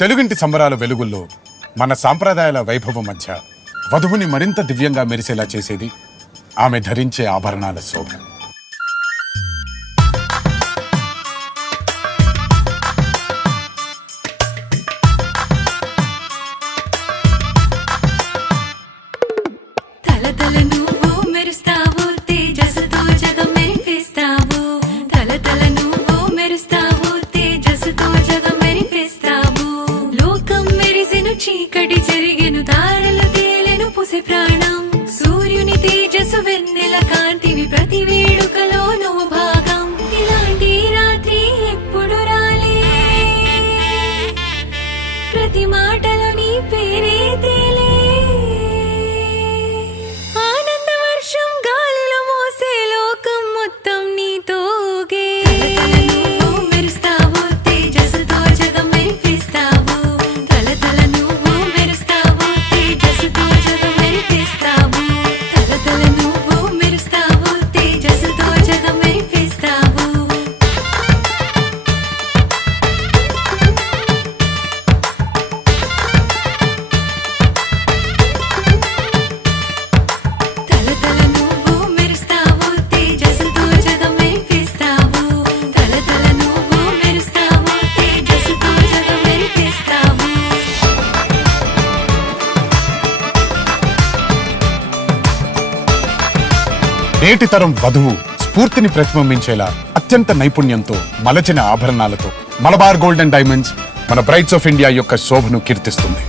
తెలుగింటి సంబరాల వెలుగుల్లో మన సాంప్రదాయాల వైభవం మధ్య వధువుని మరింత దివ్యంగా మెరిసేలా చేసేది ఆమె ధరించే ఆభరణాల శోభ. చీకటి జరిగెను తారలు తేలెను పుసి ప్రాణం సూర్యుని తేజస్సు వెన్నెల కాంతివి ప్రతి వేడుకలో నువ్వు భాగం ఇలాంటి రాత్రి ఎప్పుడు రాలే ప్రతి మాటలో నీ పేరే తేలే ఆనంద వర్షం గాలిలో మోసే లోకం మొత్తం నీతోగే మెరుస్తావు తేజస్సుతో జగం మెరిపిస్తావు నేటి తరం వధువు స్ఫూర్తిని ప్రతిబింబించేలా అత్యంత నైపుణ్యంతో మలచిన ఆభరణాలతో మలబార్ గోల్డ్ అండ్ డైమండ్స్ మన బ్రైడ్స్ ఆఫ్ ఇండియా యొక్క శోభను కీర్తిస్తుంది.